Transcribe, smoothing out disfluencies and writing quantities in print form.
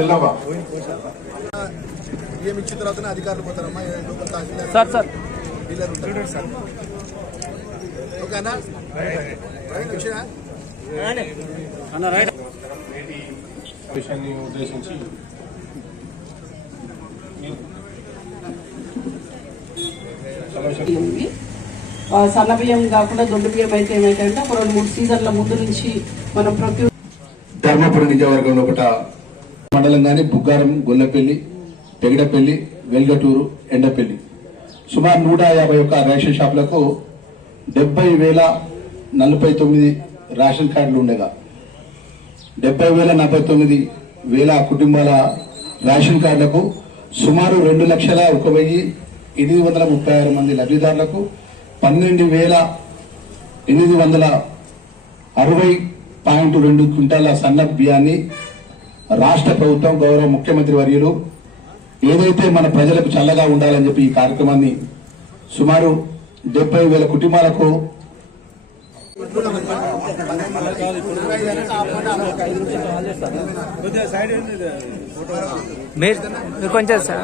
ఎల్లవా బియ్యం ఇచ్చిన తర్వాతనే అధికారులు పోతారమ్మా. లోకల్ తహసీల్దార్ సార్ సార్ డీలర్ ఉంటారు సార్. ఓకేనా విషయాన్ని ఉద్దేశించి సన్న బియ్యం కాకుండా దొడ్డు బియ్యం అయితే ఏమైతే ఒక 2-3 సీజన్ల ముందు నుంచి మనం ధర్మపురి నియోజకవర్గంలో ఒకట మండలం కానీ బుగ్గారం, గొల్లపల్లి, పెగడపల్లి, వెల్గటూరు, ఎండపల్లి సుమారు 151 రేషన్ షాపులకు 70,049 రేషన్ కార్డులు ఉండగా 70,49,000 కుటుంబాల రేషన్ కార్డులకు సుమారు 2,01,836 మంది లబ్ధిదారులకు 12,860.2 క్వింటాల సన్న బియ్యాన్ని రాష్ట్ర ప్రభుత్వం గౌరవ ముఖ్యమంత్రి వర్యులు ఏదైతే మన ప్రజలకు చల్లగా ఉండాలని చెప్పి ఈ కార్యక్రమాన్ని సుమారు 70,000 కుటుంబాలకు కొంచెం సార్